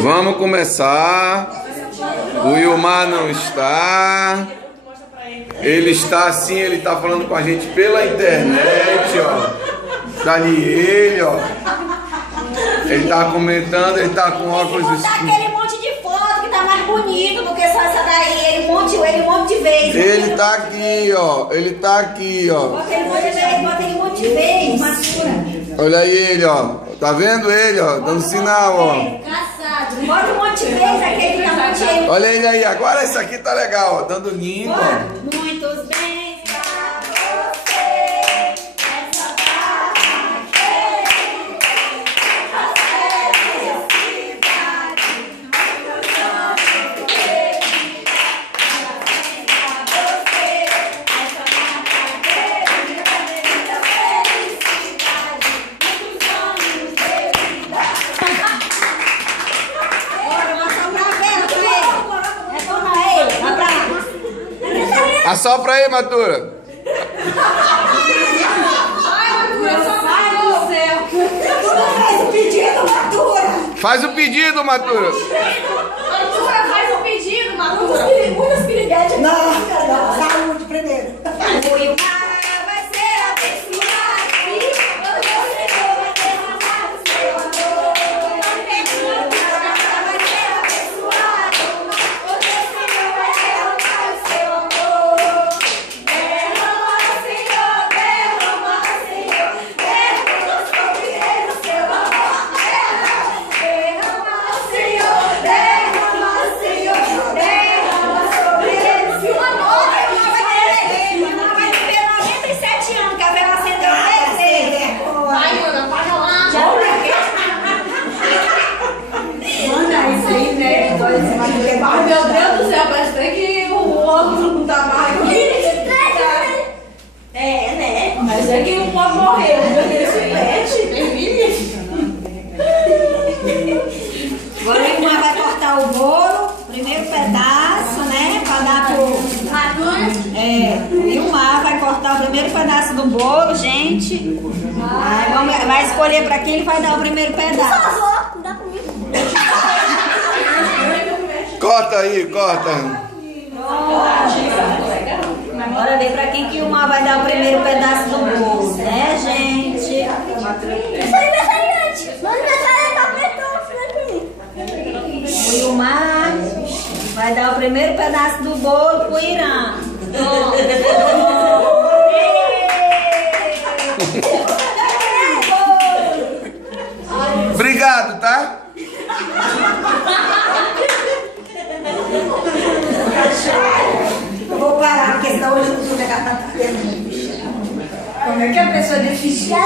Vamos começar. O Wilmar não está. Ele está assim, ele está falando com a gente pela internet, ó. Tá ali ele, ó. Ele tá comentando, ele tá com óculos escuros. Aquele monte de foto que tá mais bonito do que só essa daí. Ele um monte de vezes. Ele tá aqui, ó. Ele tá aqui, ó. Bota ele um monte de vezes, Matura. Olha aí ele, ó. Tá vendo ele, ó? Dando sinal, ó. Engraçado. Bota um monte de vezes aquele que tá muito. Olha ele aí. Agora esse aqui tá legal, ó. Dando lindo, ó. Muitos bens pra você. Essa barra Assopra aí, Matura. Faz o pedido, Matura. Faz o pedido, Matura. Matura, faz o pedido, Matura. Muitas piriguetes. Não. Saúde primeiro. O Wilmar vai ser abençoado. O Senhor vai derramar o seu amor. O Wilmar vai ser abençoado. O Senhor vai derramar o seu amor. Derrama, Senhor, derrama, Senhor. Derrama sobre ele o seu amor. Derrama, Senhor, derrama, Senhor. Derrama sobre ele o seu amor. Vai viver 97 anos, que a vela acendeu 10 vezes. Vai, Ana, paga lá. Manda isso aí, né? Ai, meu Deus do céu, parece até que o outro não tá mais. É, né? Mas é que o povo morreu, porque se pede. Agora a irmã vai cortar o bolo, primeiro pedaço, né? Pra dar pro. Vilmar vai cortar o primeiro pedaço do bolo, gente. Vai escolher pra quem ele vai dar o primeiro pedaço. Corta aí, corta. Agora vem pra quem que o Vilmar vai dar o primeiro pedaço do bolo, né, gente? O Vilmar vai dar o primeiro pedaço do bolo pro Irã. Obrigado, tá? Eu vou parar, porque senão hoje eu não vou pegar tanta. Como é que a pessoa é deficiente?